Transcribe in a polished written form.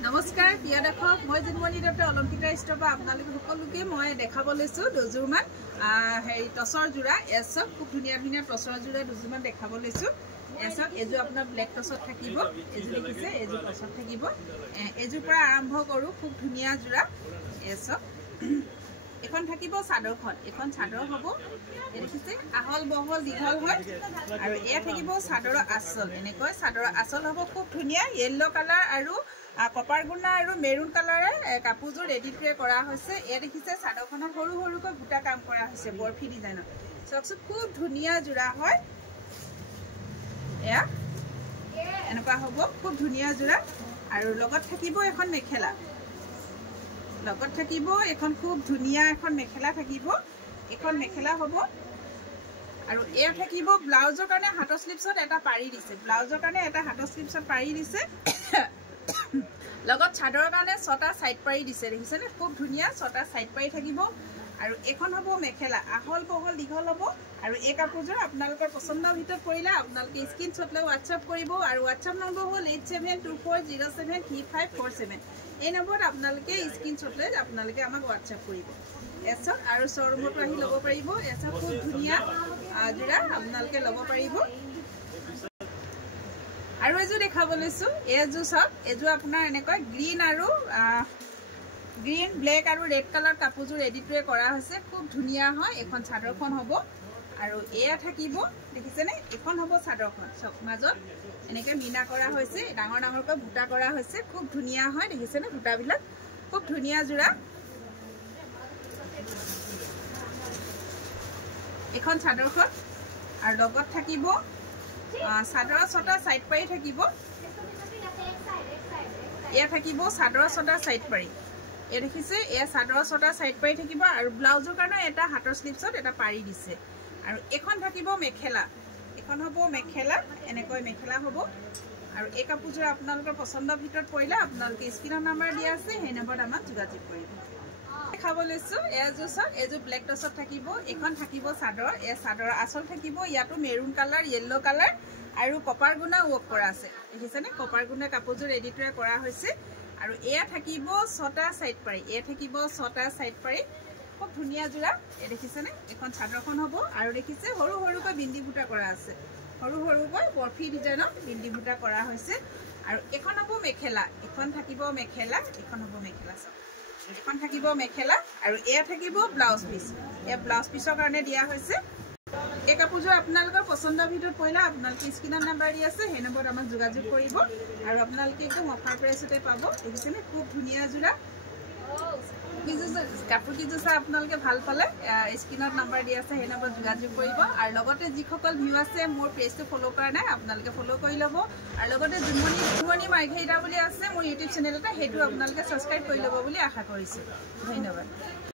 নমস্কাৰ প্ৰিয় দৰ্শক মই জুনমণি দত্ত অলংকিতা ষ্ট'ৰৰ পৰা আপোনালোক সকলোকে মই দেখাব লৈছো দুজোৰমান টছৰ যোৰা এছক খুব ধুনীয়া ধুনীয়া টছৰ যোৰা দুজোৰমান দেখাব লৈছো এছক এজো আপোনাৰ ব্লেক টছত থাকিব এজো দেখিছে এজো টছত থাকিব এজোৰ পৰা আৰম্ভ কৰো খুব ধুনীয়া যোৰা এছক এখন থাকিব চাদৰখন এখন চাদৰ হ'ব দেখিছে আহল বহল দীঘল হয় আৰু এয়া থাকিব চাদৰৰ আঁচল এনেকৈ চাদৰৰ আঁচল হ'ব খুব ধুনীয়া য়েল্লো কালাৰ আৰু কপাৰ গুণা আৰু মেৰুন কালাৰে কাপোৰযোৰ ৰেডি কৰা হৈছে এয়া দেখিছে চাদৰখনত সৰু সৰুকৈ বুটা কাম কৰা হৈছে বৰফি ডিজাইনত চাওকচোন খুব ধুনীয়া যোৰা হয় এয়া এনেকুৱা হ'ব খুব ধুনীয়া যোৰা আৰু লগত থাকিব এখন মেখেলা লগত থাকিব এখন খুব ধুনীয়া এখন মেখেলা থাকিব এখন মেখেলা হ'ব আৰু এয়া থাকিব ব্লাউজৰ কাৰণে হাতৰ স্লিপছত এটা পাৰি দিছে ব্লাউজৰ কাৰণে এটা হাতৰ স্লিপছত পাৰি দিছে লগত চাদৰৰ কাৰণে ছটা সাইড পাৰি দিছে দেখিছেনে খুব ধুনীয়া ছটা সাইড পাৰি থাকিব আৰু এখন হ'ব মেখেলা আহল বহল দীঘল হ'ব আৰু এই কাপোৰযোৰ আপোনালোকৰ পছন্দৰ ভিতৰত পৰিলে আপোনালোকে স্ক্ৰীনশ্বট লৈ হোৱাটছআপ কৰিব আৰু হোৱাটছআপ নম্বৰ হ'ল 8724073547 এই নম্বৰত আপোনালোকে স্ক্ৰীনশ্বট লৈ আপোনালোকে আমাক হোৱাটছআপ কৰিব এছক আৰু শ্ব'ৰুমতো আহি ল'ব পাৰিব এছক খুব ধুনীয়া যোৰা আপোনালোকে ল'ব পাৰিব আৰু এজো দেখাব লৈছো এজো চাওক এজো আপোনাৰ এনেকৈ গ্ৰীণ আৰু গ্ৰীণ ব্লেক আৰু ৰেড কালাৰ কাপোৰযোৰ ৰেডি কৰা হৈছে খুব ধুনীয়া হয় এখন চাদৰখন হ'ব আৰু এয়া থাকিব দেখিছেনে এখন হ'ব চাদৰখন চক মাজত এনেকৈ মিনা কৰা হৈছে ডাঙৰ ডাঙৰকৈ বুটা কৰা হৈছে খুব ধুনীয়া হয় দেখিছেনে বুটাবিলাক খুব ধুনীয়া যোৰা এখন চাদৰখন আৰু লগত থাকিব চাদৰৰ ছটা সাইড পাৰি থাকিব এয়া থাকিব চাদৰৰ ছটা সাইড পাৰি এয়া দেখিছে এয়া চাদৰৰ ছটা সাইড পাৰি থাকিব আৰু ব্লাউজৰ কাৰণে এটা হাতৰ স্লিপছত এটা পাৰি দিছে আৰু এখন থাকিব মেখেলা এখন হ'ব মেখেলা এনেকৈ মেখেলা হ'ব আৰু এই কাপোৰযোৰ আপোনালোকৰ পছন্দৰ ভিতৰত পৰিলে আপোনালোকে স্ক্ৰীনৰ নম্বৰ দিয়া আছে সেই নম্বৰত আমাক যোগাযোগ কৰিব দেখাব লৈছো এজো চাওক এজো ব্লেক টছত থাকিব এখন থাকিব চাদৰ এই চাদৰৰ আঁচল থাকিব ইয়াতো মেৰুন কালাৰ য়েল্লো কালাৰ আৰু কপাৰ গুণা ৱৰ্ক কৰা আছে দেখিছেনে কপাৰ গুণা কাপোৰযোৰ ৰেডি কৰা হৈছে আৰু এয়া থাকিব ছটা সাইড পাৰি এয়া থাকিব ছটা সাইড পাৰি খুব ধুনীয়া যোৰা এই দেখিছেনে এখন চাদৰখন হ'ব আৰু দেখিছে সৰু সৰুকৈ বিন্দি বুটা কৰা আছে সৰু সৰুকৈ বৰফি ডিজাইনত বিন্দি বুটা কৰা হৈছে আৰু এখন হ'ব মেখেলা এখন থাকিব মেখেলা এখন হ'ব মেখেলা চাওক এখন থাকিব মেখেলা আৰু এয়া থাকিব ব্লাউজ পিস এই ব্লাউজ পিসৰ কাৰণে দিয়া হৈছে এই কাপোৰযোৰ আপোনালোকৰ পছন্দৰ ভিতৰত পৰিলে আপোনালোকে স্ক্ৰীনৰ নম্বৰ দি আছে সেই নম্বৰত আমাক যোগাযোগ কৰিব আৰু আপোনালোকে একদম অফাৰ প্ৰাইচতে পাব দেখিছেনে খুব ধুনীয়া যোৰা কাপোৰ কিযোৰ চাই আপোনালোকে ভাল পালে স্ক্ৰীনত নম্বৰ দি আছে সেই নম্বৰত যোগাযোগ কৰিব আৰু লগতে যিসকল ভিউ আছে মোৰ পেজটো ফ'ল' কৰা নাই আপোনালোকে ফ'ল' কৰি ল'ব আৰু লগতে জুনমণি মাৰ্ঘেৰিটা বুলি আছে মোৰ ইউটিউব চেনেলতে সেইটো আপোনালোকে ছাবস্ক্ৰাইব কৰি ল'ব বুলি আশা কৰিছোঁ ধন্যবাদ